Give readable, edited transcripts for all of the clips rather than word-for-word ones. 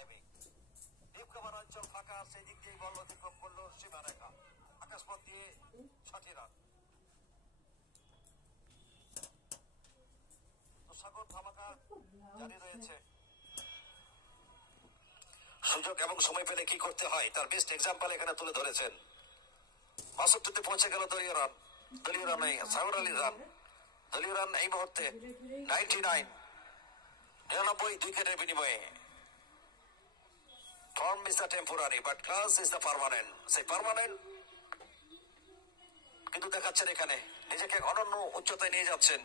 লাইভে দ্বীপকাবার অঞ্চল ফাঁকা, সেই দিক দিয়েই বল অতিক্রম করলো সীমারেখা, আকাশপথ দিয়ে 6টি রান। তো সাগর ধামাকা জারি রয়েছে। সুযোগ এবং সময় পেলে কি করতে হয় তার বেস্ট এক্সাম্পল এখানে তুলে ধরেছেন। 62তে পৌঁছে গেল দলীয় রান, সাগর আলীর রান। দলীয় রান এই মুহূর্তে 99, 99 উইকেটের বিনিময়ে। Form is the temporary but class is the permanent. সেই পার্মানেন্ট কিন্তু দেখাচ্ছেন এখানে, নিজেকে অনন্য উচ্চতায় নিয়ে যাচ্ছেন।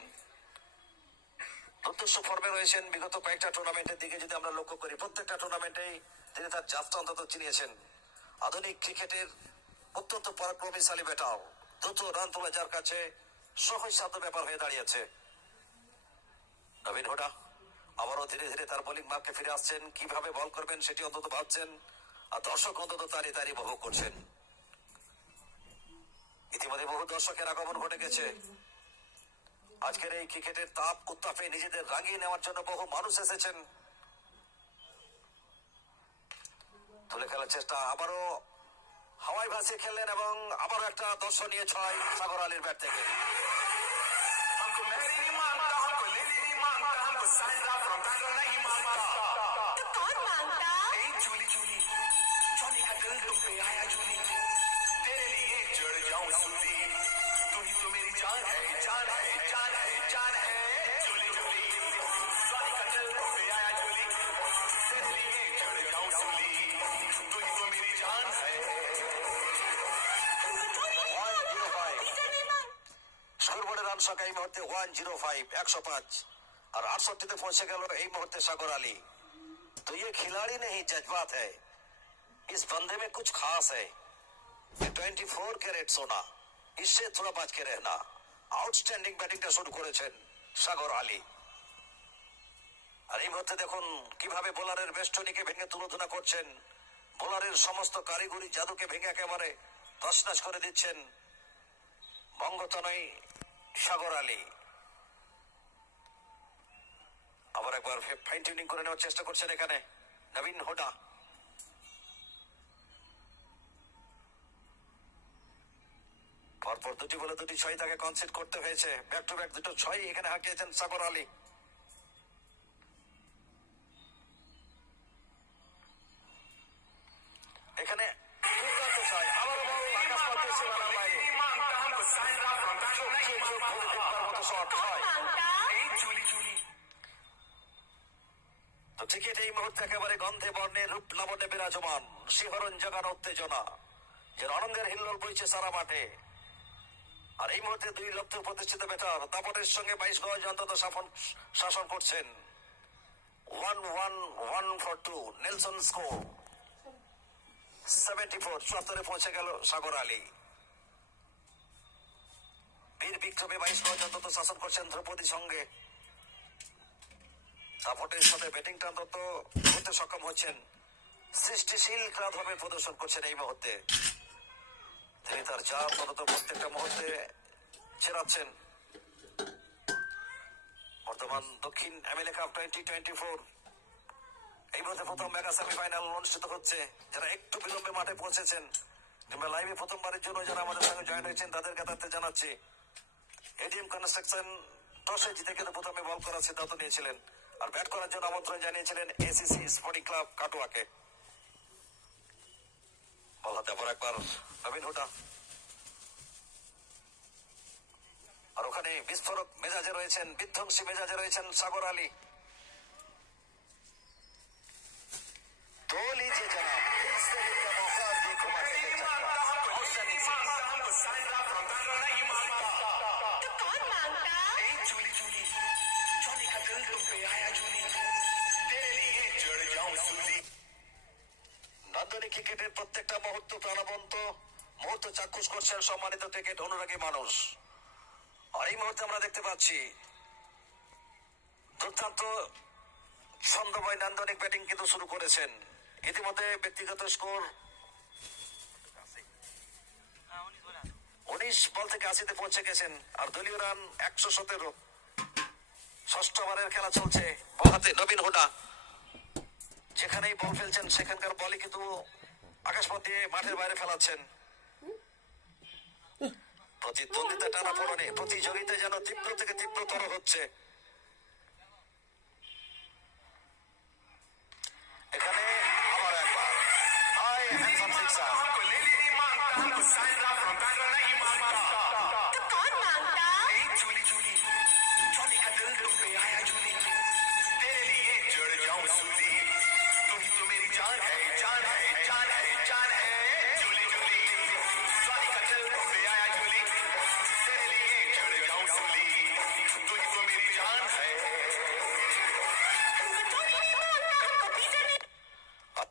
দুর্ধর্ষ ফর্মে রয়েছেন। বিগত কয়েকটা টুর্নামেন্টের দিকে যদি আমরা লক্ষ্য করি, প্রত্যেকটা টুর্নামেন্টেই তিনি তার যাত্রা অন্তত চিনিয়েছেন। আধুনিক ক্রিকেটের অত্যন্ত পরাক্রমশালী ব্যাটার, দ্রুত রান তোলা যার কাছে সহজসাধ্য ব্যাপার হয়ে দাঁড়িয়েছে। নবীন হুডা আবারও ধীরে ধীরে তার বোলিং মার্কে ফিরে আসছেন। কিভাবে বল করবেন সেটি অন্তত ভাবছেন, আর দর্শক অন্তত তারই উপভোগ করছেন। ইতিমধ্যে বহু দর্শকের আগমন ঘটে গেছে। আজকের এই ক্রিকেটের তাপ উত্তাপে নিজেদের রাঙিয়ে নেওয়ার জন্য বহু মানুষ এসেছেন। তুলে খেলার চেষ্টা, আবারও হাওয়ায় ভাসিয়ে খেললেন এবং আবারও একটা দর্শনীয় 6 সাগর আলীর ব্যাট থেকে। এই মুহূর্তে 105, 105 আর 68তে পৌঁছে গেল এই মুহূর্তে সাগর আলী। तो ये खिलाड़ी नहीं जज्बात है, इस बंदे में कुछ खास है। 24 कैरेट सोना, इससे थोड़ा बच के रहना। আউটস্ট্যান্ডিং ব্যাটিংটা শুরু করেছেন সাগর আলী। আর এই মুহূর্তে দেখুন কিভাবে বোলারের বেষ্টনীকে ভেঙে তুলোধনা করছেন। বোলারের সমস্ত কারিগরি জাদুকে ভেঙে একেবারে তছনছ করে দিচ্ছেন বঙ্গতনয় সাগর আলী। আবার একবার ফাইন টিউনিং করে নেওয়ার চেষ্টা করছেন এখানে নবীন হুডা। পরপর দুটি বলে দুটি 6 তাকে কনসিড করতে হয়েছে। ব্যাক টু ব্যাক দুটো 6 এখানে হাঁকিয়েছেন সাগর আলী। এখানে ক্রিকেট এই মুহূর্তে একেবারে গন্ধে বর্ণে রূপ লাবণ্যে বিরাজমান, শিহরণ জাগানো উত্তেজনা, যে আনন্দের হিল্লোল বইছে সারা মাঠে। আর এই মুহূর্তে 2 লব্ধ প্রতিষ্ঠিত ব্যাটার দাপটের সঙ্গে 22 গজ অন্তত শাসন করছেন। 1-1 for 2 নেলসন স্কোর 74, 74 পৌঁছে গেল সাগর আলী। বীর বিক্রমে 22 গজ অন্তত শাসন করছেন ধ্রুপদী সঙ্গে। সাপোর্টের সাথে ব্যাটিংটা অন্তত করতে সক্ষম হচ্ছেন। সৃষ্টিশীল ক্লাবভাবে প্রদর্শন করছেন এই মুহূর্তে। তিনি তার চাপ অন্তত প্রত্যেকটা মুহূর্তে ছেড়াচ্ছেন। বর্তমান দক্ষিণ এমএলএ কাপ 2024 এই মুহূর্তে প্রথম মেগা সেমিফাইনাল অনুষ্ঠিত হচ্ছে। যারা একটু বিলম্বে মাঠে পৌঁছেছেন কিংবা লাইভে প্রথমবারের জন্য যারা আমাদের সঙ্গে জয়েন হয়েছেন তাদের কাছে জানাচ্ছি, এডিএম কনস্ট্রাকশন টসে জিতে কিন্তু প্রথমে বল করার সিদ্ধান্ত নিয়েছিলেন আর ব্যাট করার জন্য আমন্ত্রণ জানিয়েছিলেন এসিসি স্পোর্টিং ক্লাব কাটুয়াকে। বল হাতে আবার একবার নবীন হুডা। আর ওখানে বিস্ফোরক মেজাজে রয়েছেন, বিধ্বংসী মেজাজে রয়েছেন সাগর আলী। तो लीजिए जनाब, इस तरह का मौका देखो নান্দনিক ক্রিকেটের প্রত্যেকটা মুহূর্ত প্রাণবন্ত মুহূর্ত চাক্ষুষ করছেন সম্মানিত ক্রিকেট অনুরাগী মানুষ। আর এই মুহূর্তে আমরা দেখতে পাচ্ছি দুর্দান্ত ছন্দময় নান্দনিক ব্যাটিং কিন্তু শুরু করেছেন। ইতিমধ্যে ব্যক্তিগত স্কোর 19 বল থেকে 80-তে পৌঁছে গেছেন। আর দলীয় রান 117। ষষ্ঠ ওভারের খেলা চলছে। বল হাতে নবীন হুডা। যেখানেই বল ফেলছেন সেখানকার বলই কিন্তু আকাশপথ দিয়ে মাঠের বাইরে ফেলাচ্ছেন। প্রতিদ্বন্দ্বিতা টানা পড়নে প্রতিযোগিতা যেন তীব্র থেকে তীব্রতর হচ্ছে। এখানে আবার একবার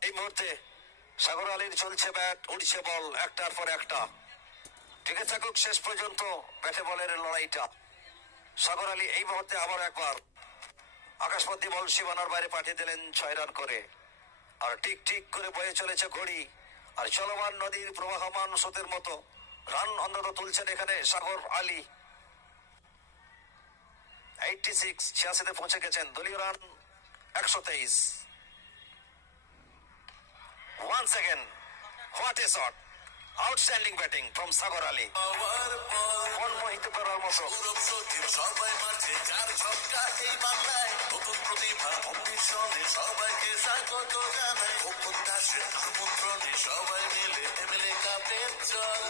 এই মুহূর্তে সাগর আলীর চলছে ব্যাট, উঠছে বল একটার পর একটা। টিকে থাকুক শেষ পর্যন্ত ব্যাটে বলের লড়াইটা। সাগর আলী এই মুহূর্তে আবার একবার আকাশপথী বল সীমানার বাইরে পাঠিয়ে দিলেন 6 রান করে। আর টিক টিক করে বয়ে চলেছে ঘড়ি, আর চলমান নদীর প্রবাহমান স্রোতের মতো রান অন্তত তুলছেন এখানে সাগর আলী। 86 পৌঁছে গেছেন। দলীয় run 123। Once again, what a shot! Outstanding batting from Sagar Ali. মনমোহিত করার মতো। সবাই মাঝে চার ছক্কা এই বাংলায় নতুন প্রতিভা অন্বেষণে সবাইকে স্বাগত জানায়। গোপন দাসের আমন্ত্রণে সবাই মিলে এমএলএ কাপের জল।